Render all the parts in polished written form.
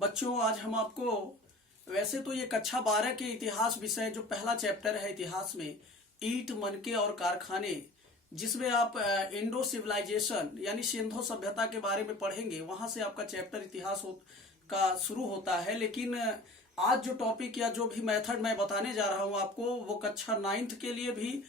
बच्चों आज हम आपको वैसे तो ये कक्षा 12 के इतिहास विषय जो पहला चैप्टर है इतिहास में ईंट मनके और कारखाने, जिसमें आप इंडो सिविलाइजेशन यानी सिंधु सभ्यता के बारे में पढ़ेंगे। वहां से आपका चैप्टर का शुरू होता है। लेकिन आज जो टॉपिक या जो भी मेथड मैं बताने जा रहा हूं आपको, वो कक्षा 9th के लिए भी,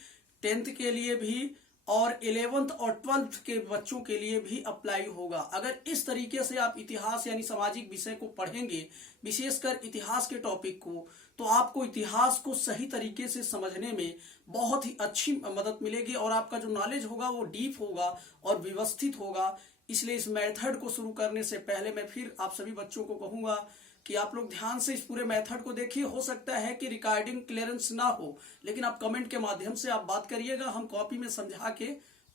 10th के लिए भी और 11th और 12th के बच्चों के लिए भी अप्लाई होगा। अगर इस तरीके से आप इतिहास यानी सामाजिक विषय को पढ़ेंगे, विशेषकर इतिहास के टॉपिक को, तो आपको इतिहास को सही तरीके से समझने में बहुत ही अच्छी मदद मिलेगी और आपका जो नॉलेज होगा वो डीप होगा और व्यवस्थित होगा। इसलिए इस मेथड को शुरू करने से पहले मैं फिर आप सभी बच्चों को कहूंगा कि आप लोग ध्यान से इस पूरे मेथड को देखिए। हो सकता है कि रिकॉर्डिंग क्लियरेंस ना हो, लेकिन आप कमेंट के माध्यम से आप बात करिएगा, हम कॉपी में समझा के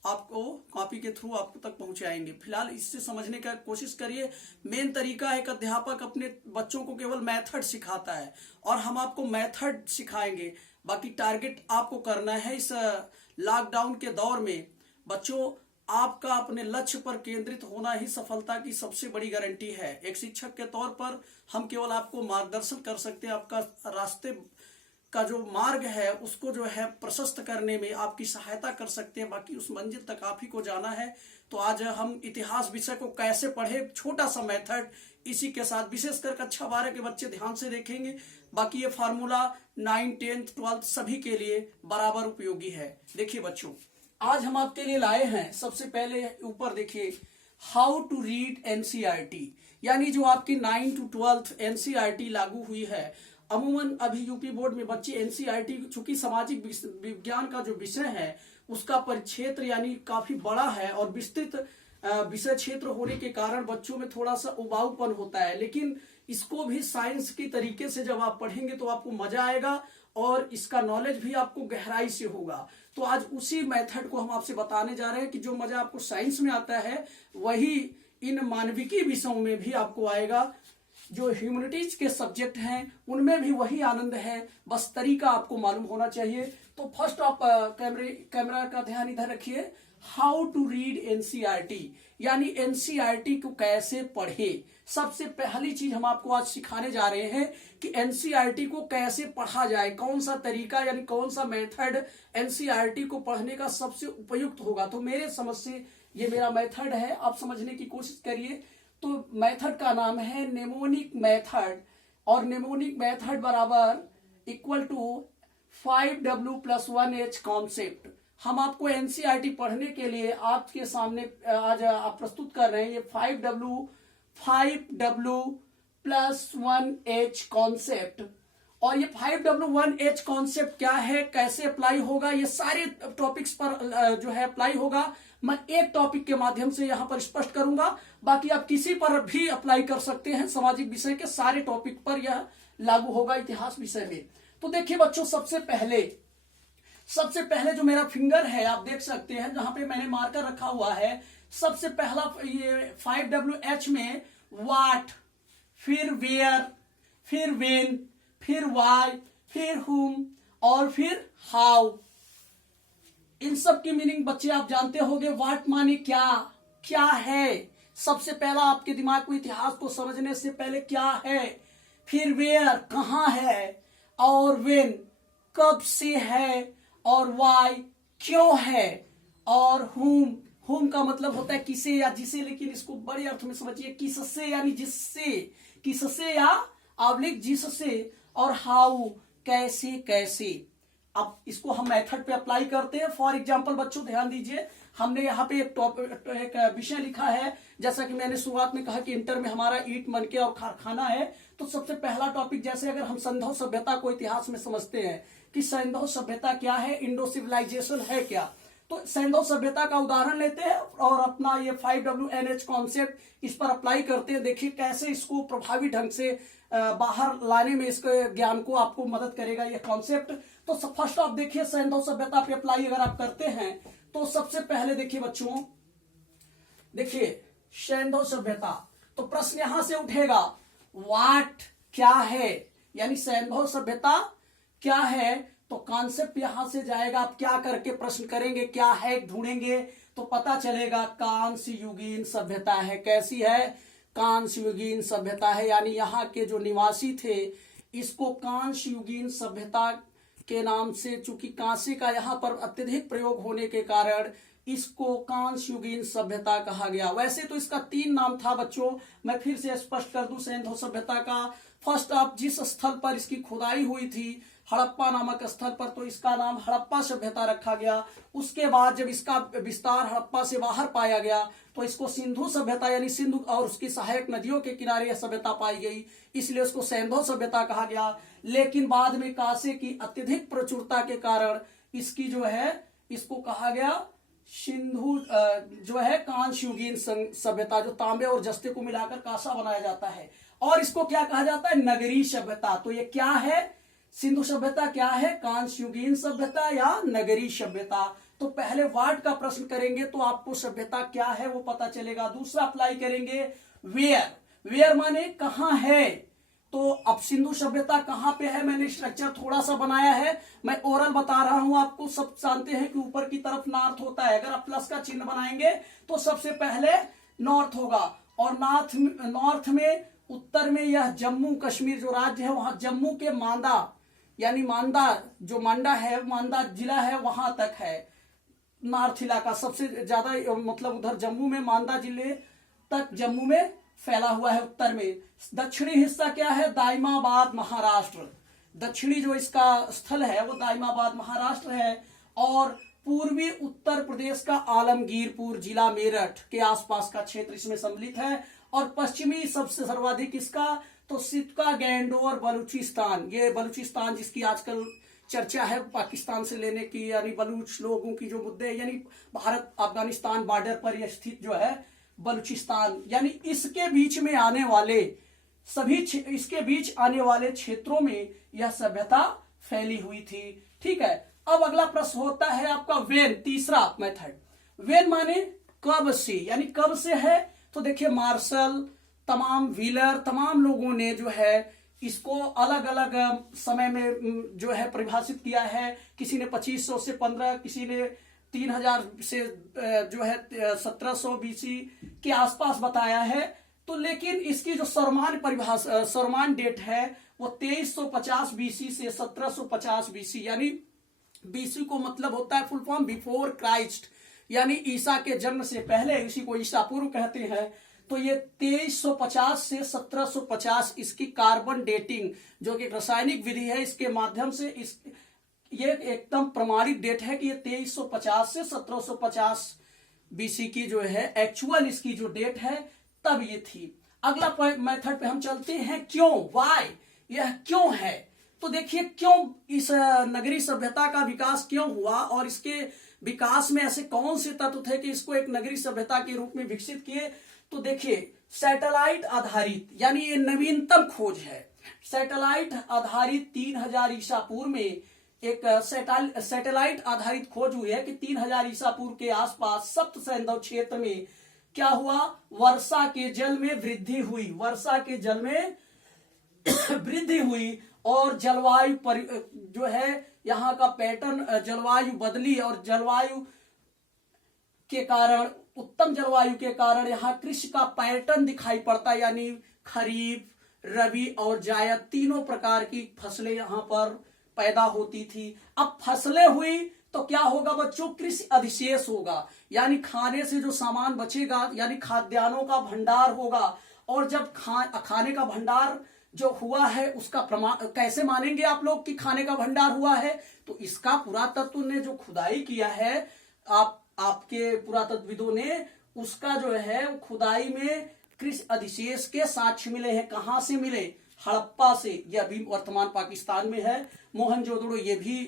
आपको कॉपी के थ्रू आपको तक पहुंचाएंगे। फिलहाल इससे समझने का कोशिश करिए। मेन तरीका है, एक अध्यापक अपने बच्चों को केवल मेथड सिखाता है और हम आपको मेथड सिखाएंगे। बाकी टारगेट आपको करना है इस लॉकडाउन के दौर में। बच्चों, आपका अपने लक्ष्य पर केंद्रित होना ही सफलता की सबसे बड़ी गारंटी है। एक शिक्षक के तौर पर हम केवल आपको मार्गदर्शन कर सकते हैं, आपका रास्ते का जो मार्ग है उसको जो है प्रशस्त करने में आपकी सहायता कर सकते हैं। बाकी उस मंजिल तक आप ही को जाना है। तो आज हम इतिहास विषय को कैसे पढ़े, छोटा सा मेथड इसी के साथ, विशेषकर कक्षा 12 के बच्चे ध्यान से देखेंगे। बाकी ये फार्मूला 9, 10th, 12th सभी के लिए बराबर उपयोगी है। देखिए बच्चों, आज हम आपके लिए लाए हैं, सबसे पहले ऊपर देखिए, हाउ टू रीड एनसीईआरटी, यानी जो आपकी 9 to 12th एनसीईआरटी लागू हुई है। अमूमन अभी यूपी बोर्ड में बच्चे एनसीईआरटी, चूंकि सामाजिक विज्ञान का जो विषय है उसका परिक्षेत्र यानी काफी बड़ा है और विस्तृत विषय क्षेत्र होने के कारण बच्चों में थोड़ा सा उबाऊपन होता है। लेकिन इसको भी साइंस की तरीके से जब आप पढ़ेंगे तो आपको मजा आएगा और इसका नॉलेज भी आपको गहराई से होगा। तो आज उसी मेथड को हम आपसे बताने जा रहे हैं कि जो मजा आपको साइंस में आता है वही इन मानविकी विषयों में भी आपको आएगा। जो ह्यूमैनिटीज के सब्जेक्ट हैं उनमें भी वही आनंद है, बस तरीका आपको मालूम होना चाहिए। तो फर्स्ट आप कैमरा का ध्यान इधर रखिए। हाउ टू रीड एनसीईआरटी, यानी एनसीईआरटी को कैसे पढ़े। सबसे पहली चीज हम आपको आज सिखाने जा रहे हैं कि एनसीईआरटी को कैसे पढ़ा जाए, कौन सा तरीका यानी कौन सा मेथड एनसीईआरटी को पढ़ने का सबसे उपयुक्त होगा। तो मेरे समझ से ये मेरा मेथड है, आप समझने की कोशिश करिए। तो मेथड का नाम है नेमोनिक मेथड, और नेमोनिक मेथड बराबर equal to 5W + 1H concept. हम आपको एनसीईआरटी पढ़ने के लिए आपके सामने आज आप प्रस्तुत कर रहे हैं ये 5W + 1H कॉन्सेप्ट। और ये 5W 1H कॉन्सेप्ट क्या है, कैसे अप्लाई होगा, ये सारे टॉपिक्स पर जो है अप्लाई होगा। मैं एक टॉपिक के माध्यम से यहां पर स्पष्ट करूंगा, बाकी आप किसी पर भी अप्लाई कर सकते हैं। सामाजिक विषय के सारे टॉपिक पर यह लागू होगा इतिहास विषय में। तो देखिए बच्चों, सबसे पहले जो मेरा फिंगर है आप देख सकते हैं, जहां पे मैंने मार्कर रखा हुआ है। सबसे पहला ये 5WH में व्हाट, फिर वेयर, फिर व्हेन, फिर व्हाई, फिर हुम और फिर हाउ। इन सब की मीनिंग बच्चे आप जानते होंगे। व्हाट माने क्या है, सबसे पहला आपके दिमाग को इतिहास को समझने से पहले क्या है। फिर वेयर, कहां है, और व्हेन, कब से है, और वाई, क्यों है, और हुम का मतलब होता है किसे या जिसे, लेकिन इसको बड़े अर्थ में समझिए, किससे यानी जिससे, किससे या आवलिक जिससे, और हाउ कैसे। अब इसको हम मेथड पे अप्लाई करते हैं। फॉर एग्जांपल बच्चों ध्यान दीजिए, हमने यहाँ पे एक विषय लिखा है। जैसा कि मैंने शुरुआत में कहा कि इंटर में हमारा ईंट मनके और कारखाना है। तो सबसे पहला टॉपिक, जैसे अगर हम सिंधु सभ्यता को इतिहास में समझते हैं कि सिंधु सभ्यता क्या है, इंडो सिविलाइजेशन है क्या, तो सिंधु सभ्यता का उदाहरण लेते हैं और अपना ये 5WNH कॉन्सेप्ट इस पर अप्लाई करते हैं। देखिए कैसे इसको प्रभावी ढंग से बाहर लाने में इसके ज्ञान को आपको मदद करेगा ये कॉन्सेप्ट। तो फर्स्ट आप देखिए सिंधु सभ्यता पे अप्लाई अगर आप करते हैं तो सबसे पहले देखिए बच्चों, देखिए सिंधु सभ्यता, तो प्रश्न यहां से उठेगा व्हाट क्या है, यानी सिंधु सभ्यता क्या है। तो कॉन्सेप्ट यहां से जाएगा, आप क्या करके प्रश्न करेंगे, क्या है ढूंढेंगे, तो पता चलेगा कांस्य युगीन सभ्यता है। कैसी है, कांस्य युगीन सभ्यता है, यानी यहाँ के जो निवासी थे इसको कांस्य युगीन सभ्यता के नाम से, चूंकि कांसे का यहाँ पर अत्यधिक प्रयोग होने के कारण इसको कांस्य युगीन सभ्यता कहा गया। वैसे तो इसका 3 नाम था बच्चों, मैं फिर से स्पष्ट कर दूं सिंधु सभ्यता का। फर्स्ट ऑफ जिस स्थल पर इसकी खुदाई हुई थी हड़प्पा नामक स्थल पर, तो इसका नाम हड़प्पा सभ्यता रखा गया। उसके बाद जब इसका विस्तार हड़प्पा से बाहर पाया गया तो इसको सिंधु सभ्यता, यानी सिंधु और उसकी सहायक नदियों के किनारे यह सभ्यता पाई गई, इसलिए उसको सिंधु सभ्यता कहा गया। लेकिन बाद में कांसे की अत्यधिक प्रचुरता के कारण इसकी जो है इसको कहा गया सिंधु जो है कांस्य युगीन सभ्यता, जो तांबे और जस्ते को मिलाकर कांसा बनाया जाता है। और इसको क्या कहा जाता है? नगरीय सभ्यता। तो ये क्या है? सिंधु सभ्यता क्या है? कांस्य युगीन सभ्यता या नगरीय सभ्यता। तो पहले वर्ड का प्रश्न करेंगे तो आपको सभ्यता क्या है वो पता चलेगा। दूसरा अप्लाई करेंगे वेयर। वेयर माने कहां है। तो अब सिंधु सभ्यता कहां पे है, मैंने स्ट्रक्चर थोड़ा सा बनाया है, मैं ओरल बता रहा हूं आपको। सब जानते हैं कि ऊपर की तरफ नॉर्थ होता है, अगर आप प्लस का चिन्ह बनाएंगे तो सबसे पहले नॉर्थ होगा। और नॉर्थ में उत्तर में यह जम्मू कश्मीर जो राज्य है वहां जम्मू के मांदा, यानी मांदा जो मांडा है, मांदा जिला है वहां तक है नॉर्थ इलाका सबसे ज्यादा, मतलब उधर जम्मू में मांदा जिले तक जम्मू में फैला हुआ है उत्तर में। दक्षिणी हिस्सा क्या है? दाइमाबाद महाराष्ट्र। दक्षिणी जो इसका स्थल है वो दाइमाबाद महाराष्ट्र है। और पूर्वी उत्तर प्रदेश का आलमगीरपुर जिला मेरठ के आसपास का क्षेत्र इसमें सम्मिलित है। और पश्चिमी सबसे सर्वाधिक इसका तो सितका गैंडोर बलूचिस्तान, ये बलूचिस्तान जिसकी आजकल चर्चा है पाकिस्तान से लेने की, यानी बलूच लोगों की जो मुद्दे, यानी भारत अफगानिस्तान बॉर्डर पर यह स्थित जो है बलूचिस्तान, यानी इसके बीच में आने वाले सभी इसके बीच आने वाले क्षेत्रों में यह सभ्यता फैली हुई थी। ठीक है, अब अगला प्रश्न होता है आपका वेन, तीसरा मेथड। वेन माने कब से, यानी कब से है। तो देखिए मार्शल, तमाम व्हीलर, तमाम लोगों ने जो है इसको अलग अलग समय में जो है परिभाषित किया है। किसी ने 2500 से 15, किसी ने 3000 से जो है 1700 बीसी के आसपास बताया है। तो लेकिन इसकी जो सर्वमान्य डेट है वो 2350 बीसी से 1750 बीसी, यानी बीसी को मतलब होता है फुल फॉर्म बिफोर क्राइस्ट, यानी ईसा के जन्म से पहले, इसी को ईसा पूर्व कहते हैं। तो ये 2350 से 1750 इसकी कार्बन डेटिंग जो कि रासायनिक विधि है इसके माध्यम से ये एकदम प्रमाणित डेट है कि ये 2350 से 1750 बीसी की जो है एक्चुअल इसकी जो डेट है तब ये थी। अगला मेथड पे हम चलते हैं, क्यों, व्हाई, यह क्यों है। तो देखिए क्यों इस नगरीय सभ्यता का विकास क्यों हुआ और इसके विकास में ऐसे कौन से तत्व थे कि इसको एक नगरीय सभ्यता के रूप में विकसित किए। तो देखिए सैटेलाइट आधारित, यानी ये नवीनतम खोज है। सैटेलाइट आधारित 3000 ईसा पूर्व में एक सैटेलाइट आधारित खोज हुई है कि 3000 ईसा पूर्व के आसपास सप्त सैंधव क्षेत्र में क्या हुआ, वर्षा के जल में वृद्धि हुई, वर्षा के जल में वृद्धि हुई और जलवायु जो है यहाँ का पैटर्न, जलवायु बदली और जलवायु के कारण, उत्तम जलवायु के कारण यहाँ कृषि का पैटर्न दिखाई पड़ता है, यानी खरीफ, रबी और जायद तीनों प्रकार की फसलें यहाँ पर पैदा होती थी। अब फसलें हुई तो क्या होगा बच्चों, कृषि अधिशेष होगा, यानी खाने से जो सामान बचेगा, यानी खाद्यान्नों का भंडार होगा। और जब खाने का भंडार जो हुआ है उसका प्रमाण कैसे मानेंगे आप लोग कि खाने का भंडार हुआ है। तो इसका पुरातत्व ने जो खुदाई किया है, आपके पुरातत्वविदों ने उसका जो है खुदाई में कृषि अधिशेष के साक्ष्य मिले हैं। कहां से मिले, हड़प्पा से, यह अभी वर्तमान पाकिस्तान में है। मोहनजोदड़ो ये भी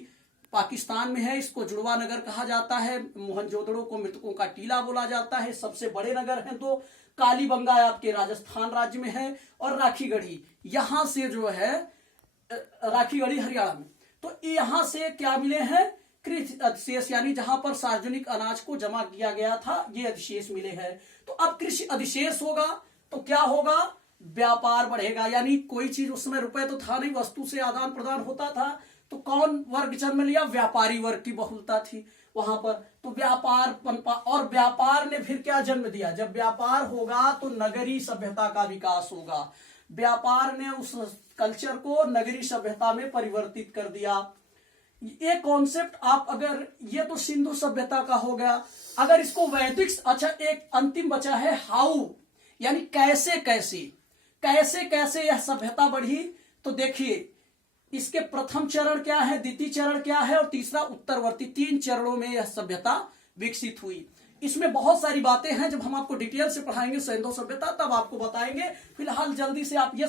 पाकिस्तान में है, इसको जुड़वा नगर कहा जाता है। मोहनजोदड़ो को मृतकों का टीला बोला जाता है। सबसे बड़े नगर हैं तो कालीबंगा आपके राजस्थान राज्य में है और राखीगढ़ी यहां से जो है, राखीगढ़ी हरियाणा में। तो यहां से क्या मिले हैं, कृषि अधिशेष, यानी जहां पर सार्वजनिक अनाज को जमा किया गया था ये अधिशेष मिले हैं। तो अब कृषि अधिशेष होगा तो क्या होगा, व्यापार बढ़ेगा, यानी कोई चीज उस समय रुपए तो था नहीं, वस्तु से आदान प्रदान होता था। तो कौन वर्ग जन्म लिया, व्यापारी वर्ग की बहुलता थी। वहां पर, तो व्यापार पनपा, और व्यापार ने फिर क्या जन्म दिया? जब व्यापार होगा तो नगरीय सभ्यता का विकास होगा। व्यापार ने उस कल्चर को नगरीय सभ्यता में परिवर्तित कर दिया। ये कॉन्सेप्ट आप अगर, ये तो सिंधु सभ्यता का हो गया, अगर इसको वैदिक, अच्छा एक अंतिम बचा है हाउ, यानी कैसे कैसे कैसे कैसे यह सभ्यता बढ़ी। तो देखिए इसके प्रथम चरण क्या है, द्वितीय चरण क्या है, और तीसरा उत्तरवर्ती, 3 चरणों में यह सभ्यता विकसित हुई। इसमें बहुत सारी बातें हैं, जब हम आपको डिटेल से पढ़ाएंगे सिंधु सभ्यता तब आपको बताएंगे। फिलहाल जल्दी से आप ये